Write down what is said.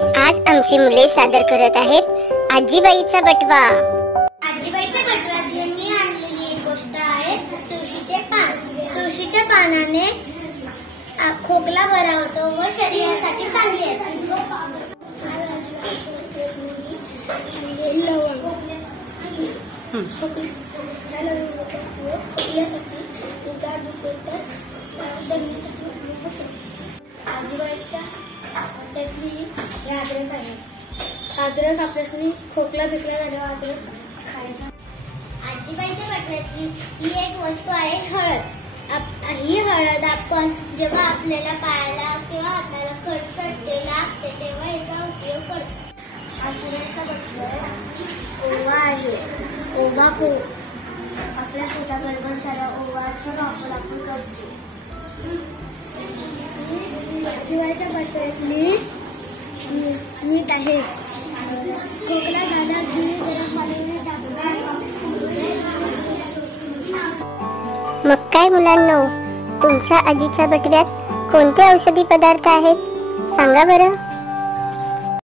आज आमची मुले सादर करत आहेत आजीबाईचा बटवा। आजीबाईच्या बटव्यातली मी आणलेली एक गोष्ट आहे तुळशीचे पान। तुळशीच्या पानाने खोकला बरा होतो व शरीरासाठी चांगली असते। आजीबाईच्या त्यातली हे अद्रक आहे। अद्रक आपल्याला खोकला बिकला झाल्यावर अद्रक खायचा। आजीबाईच्या बटव्यातली ही एक वस्तू आहे हळद। ही हळद आपण जेव्हा आपल्याला पायाला किंवा हाताला खरचटते लागते तेव्हा याचा उपयोग करतो। आजीबाईचा बटव्यात ओवा आहे। ओवा आपल्या पोटाबरोबर सारा ओवाचा वापर आपण करतो। आजीबाईच्या बटव्यातली मीठ आहे। खोकला झाला की गरम पाण्याने मग काय मुलांनो, तुमच्या आजीच्या बटव्यात कोणते औषधी पदार्थ आहेत सांगा बरं।